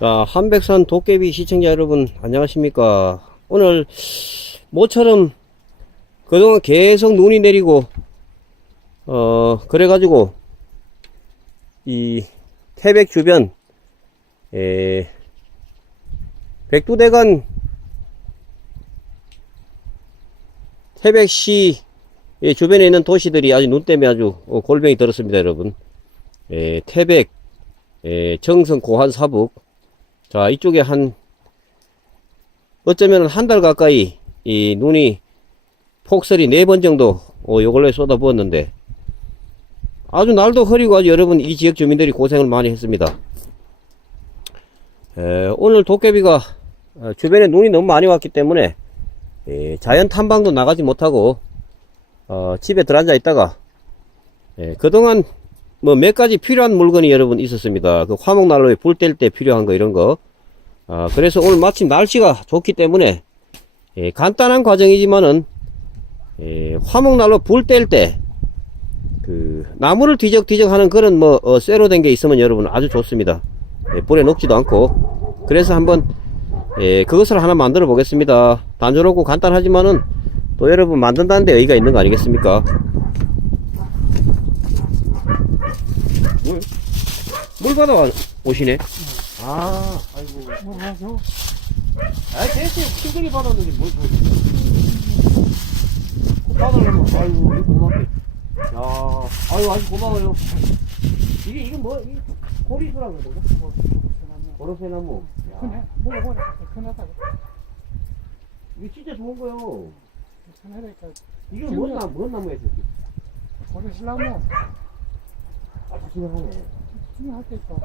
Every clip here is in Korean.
자, 한백산 도깨비 시청자 여러분, 안녕하십니까. 오늘, 모처럼, 그동안 계속 눈이 내리고, 어, 그래 가지고, 이, 태백 주변, 에, 백두대간, 태백시, 예, 주변에 있는 도시들이 아주 눈 때문에 아주 어, 골병이 들었습니다, 여러분. 에, 태백, 에, 정성, 고한, 사북, 자, 이쪽에 한, 어쩌면 한 달 가까이 이 눈이 폭설이 네 번 정도 어, 요걸로 쏟아부었는데 아주 날도 흐리고 아주 여러분 이 지역 주민들이 고생을 많이 했습니다. 에, 오늘 도깨비가 어, 주변에 눈이 너무 많이 왔기 때문에 에, 자연 탐방도 나가지 못하고 어, 집에 들어앉아 있다가 에, 그동안 뭐 몇 가지 필요한 물건이 여러분 있었습니다. 그 화목난로에 불 뗄 때 필요한 거 이런 거. 아, 그래서 오늘 마침 날씨가 좋기 때문에 예, 간단한 과정이지만은 예, 화목난로 불 뗄 때 그 나무를 뒤적뒤적 하는 그런 뭐 어, 쇠로 된 게 있으면 여러분 아주 좋습니다. 예, 불에 녹지도 않고 그래서 한번 예, 그것을 하나 만들어 보겠습니다. 단조롭고 간단하지만은 또 여러분 만든다는 데 의의가 있는 거 아니겠습니까? 물 받아 오시네. 아, 아이고. 뭐 하죠? 아, 대체 힘들게 받았는데 뭘 또. 꼭 받으려면, 아이고, 이거 고맙게. 야, 아유, 아주 고마워요. 이게, 이게 뭐, 이게 고리수라 그러거든? 고로쇠나무. 크네. 야, 뭐가 뭐가 크나다고. 이게 진짜 좋은 거요. 크나니까 이게 뭔 나무, 뭔 나무였어? 고르실라모 아, 조심하네. 중요할 때 있고.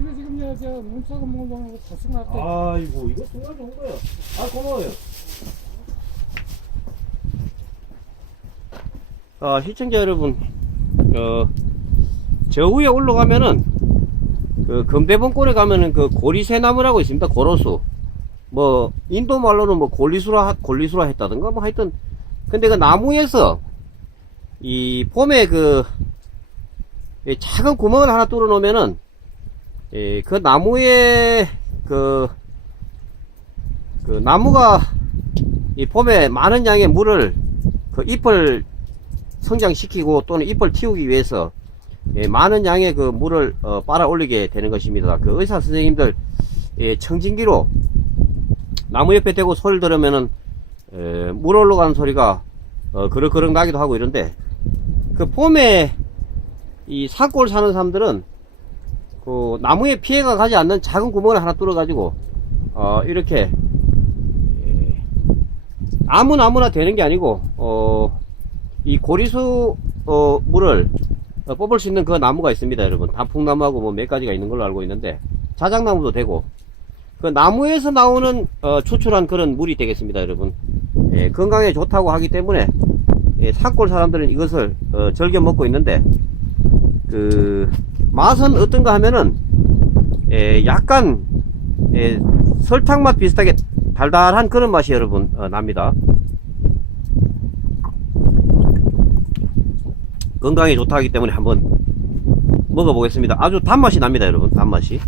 이거 지금 저, 저 문자가 먹는 거 도승할 때. 아이고, 이거 정말 좋은 거야. 아, 고마워요. 아, 시청자 여러분, 어, 저 위에 올라가면은, 그, 금대봉골에 가면은 그 고리새나무라고 있습니다. 고로수. 뭐, 인도 말로는 뭐 골리수라, 골리수라 했다든가 뭐 하여튼, 근데 그 나무에서, 이 봄에 그, 이 작은 구멍을 하나 뚫어 놓으면은, 예, 그 나무에 그, 그 나무가 이 봄에 많은 양의 물을 그 잎을 성장시키고 또는 잎을 틔우기 위해서 예, 많은 양의 그 물을 어, 빨아 올리게 되는 것입니다. 그 의사 선생님들 예, 청진기로 나무 옆에 대고 소리를 들으면은 에, 물 올라가는 소리가 어, 그럭그럭 나기도 하고 이런데 그 봄에 이 산골 사는 사람들은 그 나무에 피해가 가지 않는 작은 구멍을 하나 뚫어 가지고 어 이렇게 예, 아무 나무나 되는 게 아니고 어 이 고리수 어 물을 어, 뽑을 수 있는 그 나무가 있습니다 여러분. 단풍나무하고 뭐 몇 가지가 있는 걸로 알고 있는데 자작나무도 되고 그 나무에서 나오는 어, 추출한 그런 물이 되겠습니다 여러분. 예, 건강에 좋다고 하기 때문에 예, 산골 사람들은 이것을 어, 즐겨 먹고 있는데 그 맛은 어떤가 하면은 예, 약간 예, 설탕 맛 비슷하게 달달한 그런 맛이 여러분 어, 납니다. 건강에 좋다 하기 때문에 한번 먹어보겠습니다. 아주 단맛이 납니다, 여러분. 단맛이.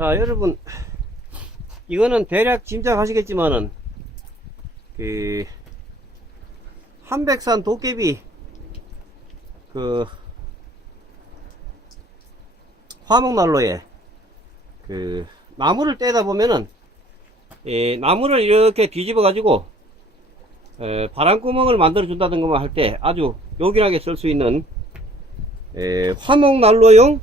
자, 여러분, 이거는 대략 짐작하시겠지만은, 그, 한백산 도깨비, 그, 화목난로에, 그, 나무를 떼다 보면은, 예, 나무를 이렇게 뒤집어 가지고, 에, 바람구멍을 만들어 준다든가 뭐할때 아주 요긴하게 쓸 수 있는, 에, 화목난로용,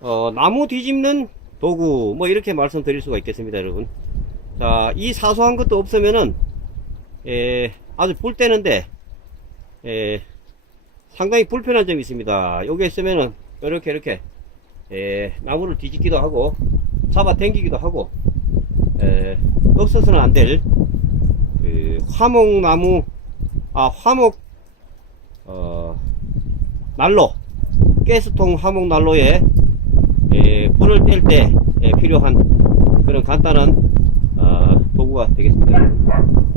어, 나무 뒤집는 도구, 뭐 이렇게 말씀드릴 수가 있겠습니다, 여러분. 자, 이 사소한 것도 없으면은, 에, 아주 불 때는데, 에, 상당히 불편한 점이 있습니다. 여기 있으면은, 이렇게, 이렇게, 에, 나무를 뒤집기도 하고, 잡아 당기기도 하고, 에, 없어서는 안 될, 그, 화목나무, 아, 화목, 어, 난로, 가스통 화목난로에, 에, 불을 뗄 때 필요한 그런 간단한 어, 도구가 되겠습니다.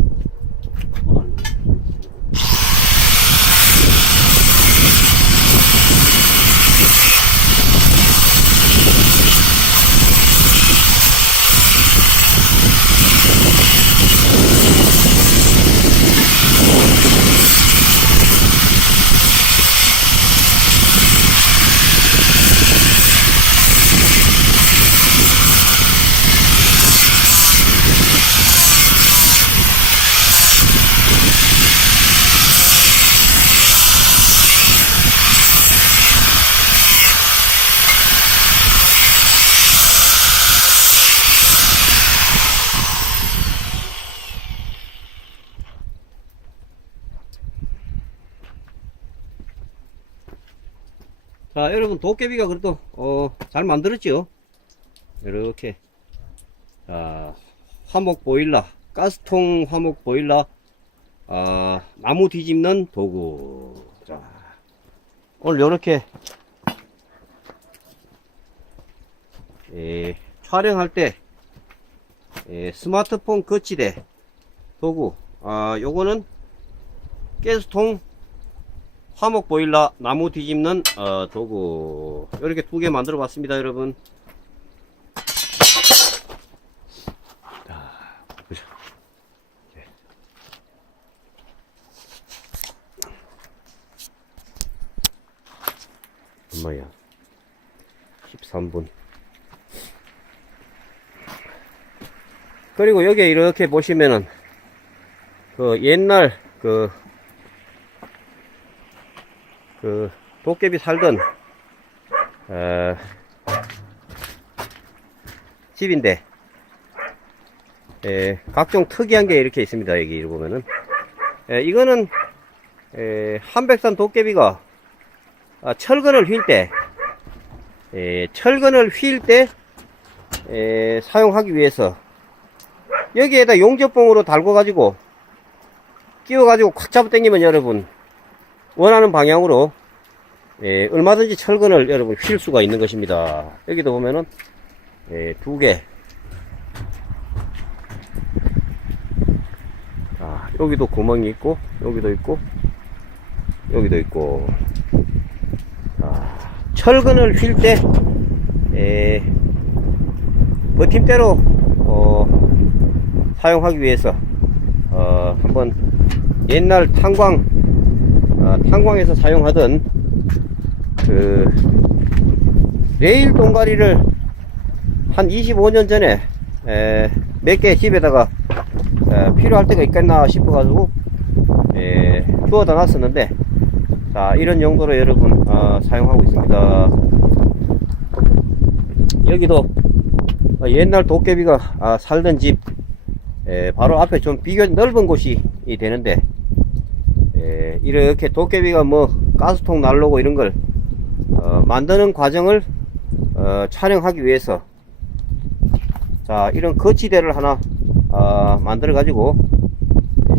자, 여러분 도깨비가 그래도 어, 잘 만들었죠? 이렇게 자, 화목 보일러, 가스통 화목 보일러, 아, 나무 뒤집는 도구. 자, 오늘 이렇게 예, 촬영할 때 예, 스마트폰 거치대 도구. 아, 요거는 가스통 화목 보일러 나무 뒤집는 어, 도구 이렇게 두 개 만들어 봤습니다 여러분. 네. 엄마야 13분 그리고 여기 이렇게 보시면은 그 옛날 그 그 도깨비 살던 어, 집인데 에, 각종 특이한 게 이렇게 있습니다 여기 보면은. 에, 이거는 에, 한백산 도깨비가 아, 철근을 휠때 철근을 휠때 사용하기 위해서 여기에다 용접봉으로 달고 가지고 끼워 가지고 꽉 잡아 당기면 여러분 원하는 방향으로 예, 얼마든지 철근을 여러분 휠 수가 있는 것입니다. 여기도 보면은 예, 두 개. 자, 여기도 구멍이 있고 여기도 있고 여기도 있고. 자, 철근을 휠때 예, 버팀대로 어, 사용하기 위해서 어, 한번 옛날 탄광 아, 탄광에서 사용하던 그 레일 동가리를 한 25년 전에 몇 개 집에다가 에, 필요할 때가 있겠나 싶어 가지고 주워다 놨었는데 자 이런 용도로 여러분 어, 사용하고 있습니다. 여기도 옛날 도깨비가 아, 살던 집 에, 바로 앞에 좀 비교적 넓은 곳이 되는데 예, 이렇게 도깨비가 뭐 가스통 난로고 이런 걸 어, 만드는 과정을 어, 촬영하기 위해서 자 이런 거치대를 하나 어, 만들어 가지고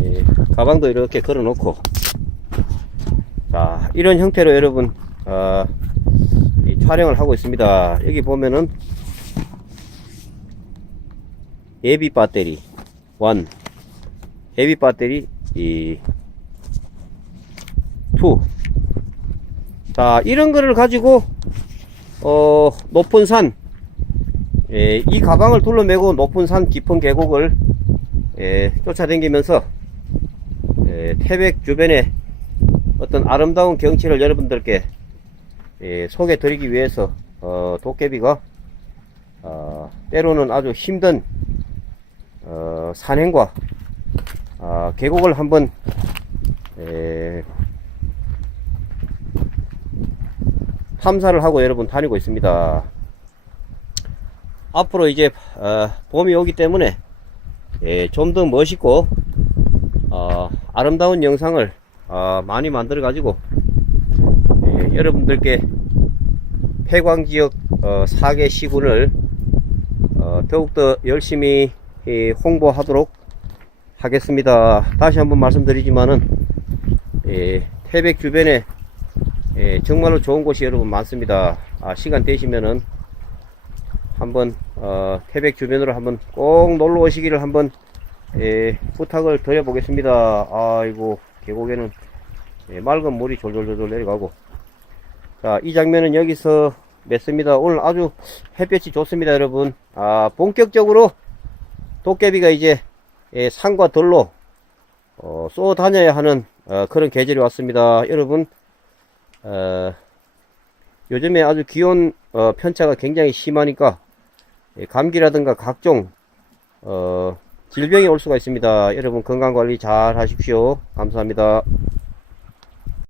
예, 가방도 이렇게 걸어 놓고 자 이런 형태로 여러분 어, 이 촬영을 하고 있습니다. 여기 보면은 예비 배터리 원. 예비 배터리 자, 이런 거를 가지고, 어, 높은 산, 예, 이 가방을 둘러매고 높은 산 깊은 계곡을 예, 쫓아다니면서 예, 태백 주변의 어떤 아름다운 경치를 여러분들께 예, 소개 드리기 위해서 어, 도깨비가 어, 때로는 아주 힘든 어, 산행과 아, 계곡을 한번 예, 탐사를 하고 여러분 다니고 있습니다. 앞으로 이제 어, 봄이 오기 때문에 예, 좀 더 멋있고 어, 아름다운 영상을 어, 많이 만들어 가지고 예, 여러분들께 폐광 지역 어, 4개 시군을 어, 더욱더 열심히 예, 홍보하도록 하겠습니다. 다시 한번 말씀드리지만은 예, 태백 주변에 예, 정말로 좋은 곳이 여러분 많습니다. 아, 시간 되시면은 한번 어, 태백 주변으로 한번 꼭 놀러 오시기를 한번 예, 부탁을 드려보겠습니다. 아이고 계곡에는 예, 맑은 물이 졸졸졸 내려가고 자 이 장면은 여기서 맺습니다. 오늘 아주 햇볕이 좋습니다, 여러분. 아 본격적으로 도깨비가 이제 예, 산과 들로 어, 쏘 다녀야 하는 어, 그런 계절이 왔습니다. 여러분 어, 요즘에 아주 기온 어, 편차가 굉장히 심하니까 예, 감기라든가 각종 어, 질병이 올 수가 있습니다. 여러분 건강 관리 잘 하십시오. 감사합니다.